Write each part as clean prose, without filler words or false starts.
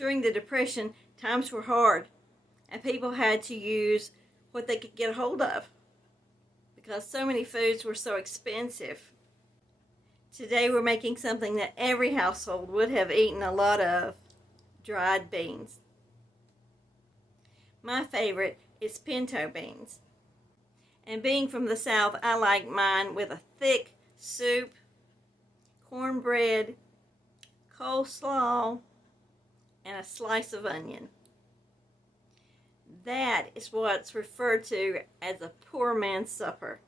During the Depression, times were hard, and people had to use what they could get a hold of because so many foods were so expensive. Today we're making something that every household would have eaten a lot of: dried beans. My favorite is pinto beans. And being from the South, I like mine with a thick soup, cornbread, coleslaw, and a slice of onion. That is what's referred to as a poor man's supper.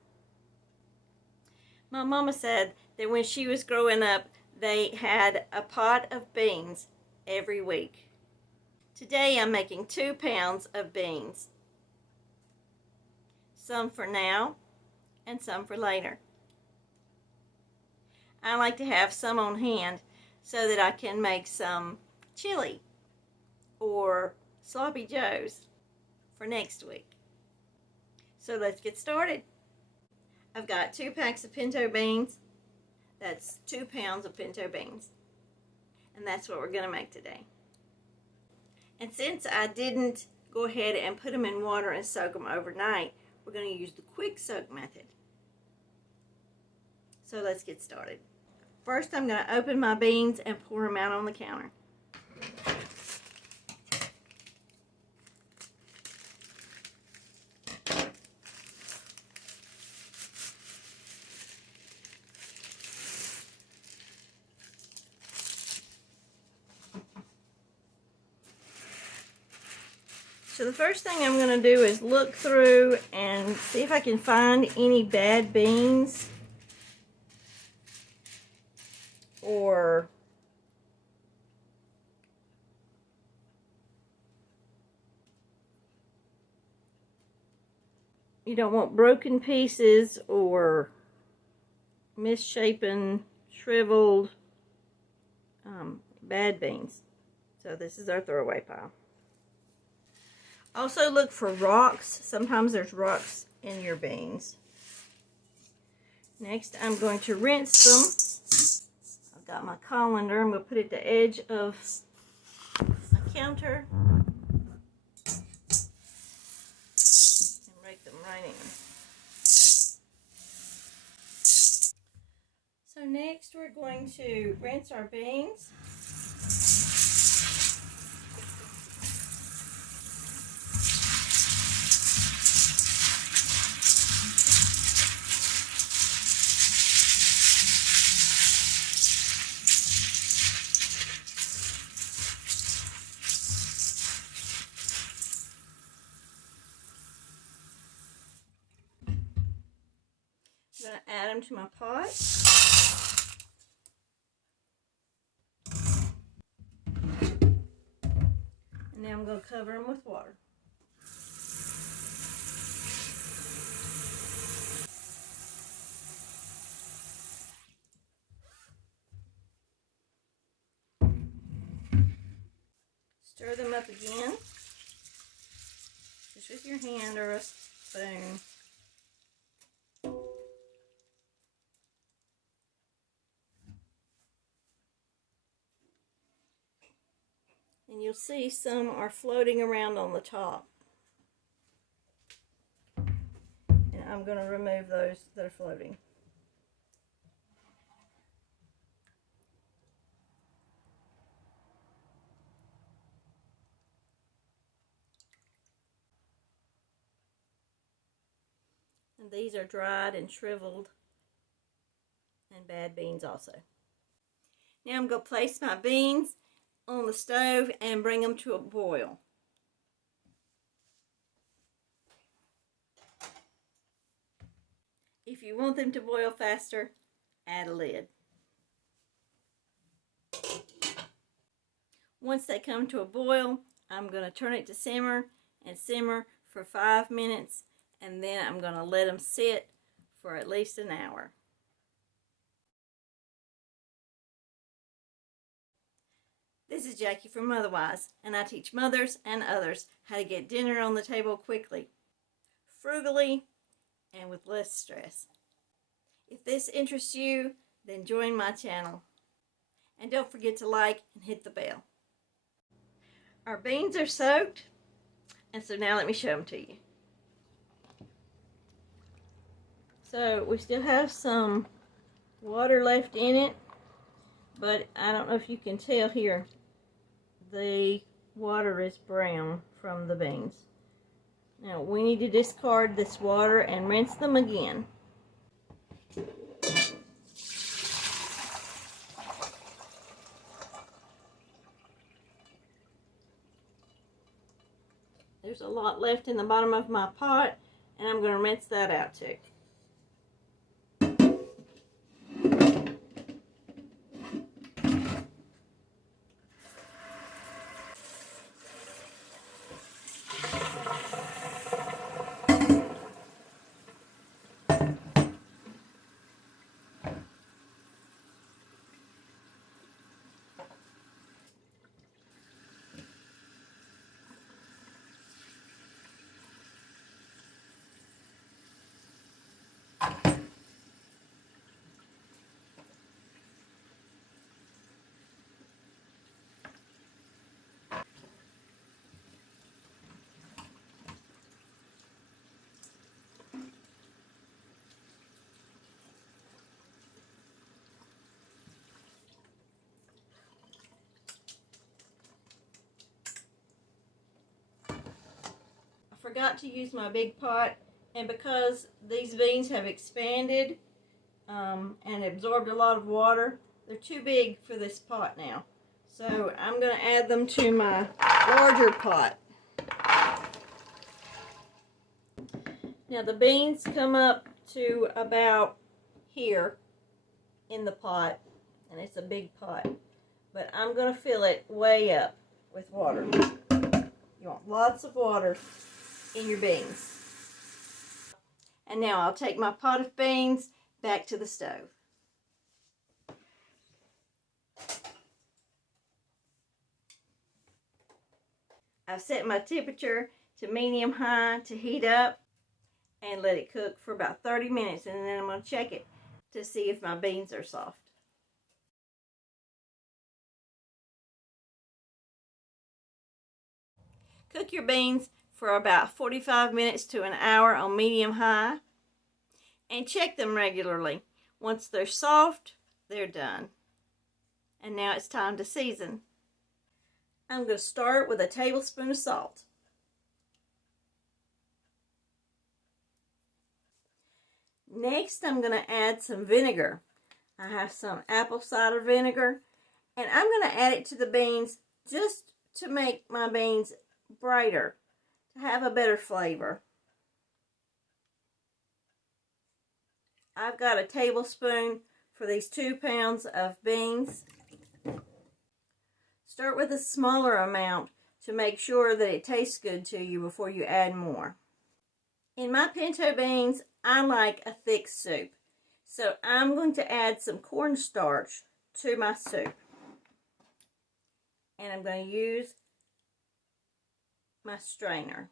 My mama said that when she was growing up, they had a pot of beans every week. Today I'm making 2 pounds of beans. Some for now and some for later. I like to have some on hand so that I can make some chili or sloppy joes for next week. So let's get started. I've got 2 packs of pinto beans. That's 2 pounds of pinto beans. And that's what we're going to make today. And since I didn't go ahead and put them in water and soak them overnight, we're going to use the quick soak method. So let's get started. First, I'm going to open my beans and pour them out on the counter. So the first thing I'm going to do is look through and see if I can find any bad beans or you don't want broken pieces or misshapen, shriveled, bad beans. So this is our throwaway pile. Also look for rocks. Sometimes there's rocks in your beans. Next, I'm going to rinse them. I've got my colander. I'm going to put it at the edge of my counter and rake them right in. So next, we're going to rinse our beans. I'm going to add them to my pot. And now I'm going to cover them with water. Stir them up again, just with your hand or a spoon. And you'll see some are floating around on the top. And I'm going to remove those that are floating. And these are dried and shriveled and bad beans also. Now I'm going to place my beans on the stove and bring them to a boil. If you want them to boil faster, add a lid. Once they come to a boil, I'm going to turn it to simmer and simmer for 5 minutes, and then I'm going to let them sit for at least an hour. This is Jackie from Motherwise, and I teach mothers and others how to get dinner on the table quickly, frugally, and with less stress. If this interests you, then join my channel. And don't forget to like and hit the bell. Our beans are soaked, and so now let me show them to you. So we still have some water left in it, but I don't know if you can tell here, the water is brown from the beans. Now we need to discard this water and rinse them again. There's a lot left in the bottom of my pot, and I'm going to rinse that out too. Forgot to use my big pot, and because these beans have expanded and absorbed a lot of water, they're too big for this pot now. So I'm going to add them to my larger pot. Now the beans come up to about here in the pot, and it's a big pot, but I'm going to fill it way up with water. You want lots of water in your beans. And now I'll take my pot of beans back to the stove. I've set my temperature to medium-high to heat up and let it cook for about 30 minutes, and then I'm going to check it to see if my beans are soft. Cook your beans for about 45 minutes to an hour on medium-high, and check them regularly. Once they're soft, they're done. And now it's time to season. I'm going to start with a tablespoon of salt. Next, I'm going to add some vinegar. I have some apple cider vinegar, and I'm going to add it to the beans just to make my beans brighter, to have a better flavor. I've got a tablespoon for these 2 pounds of beans. Start with a smaller amount to make sure that it tastes good to you before you add more. In my pinto beans, I like a thick soup, so I'm going to add some cornstarch to my soup. And I'm going to use my strainer.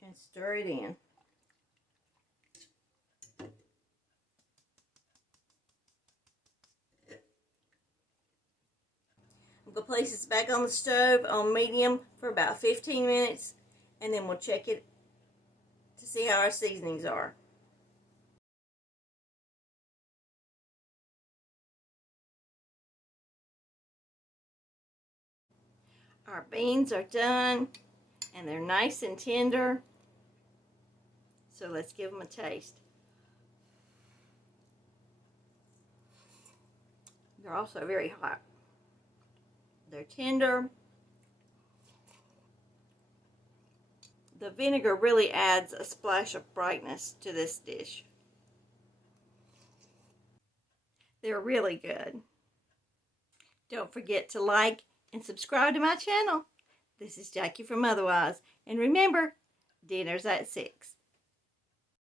And stir it in. I'm going to place this back on the stove on medium for about 15 minutes, and then we'll check it to see how our seasonings are. Our beans are done, and they're nice and tender. So let's give them a taste. They're also very hot. They're tender. The vinegar really adds a splash of brightness to this dish. They're really good. Don't forget to like and subscribe to my channel. This is Jackie from Otherwise. And remember, dinner's at 6.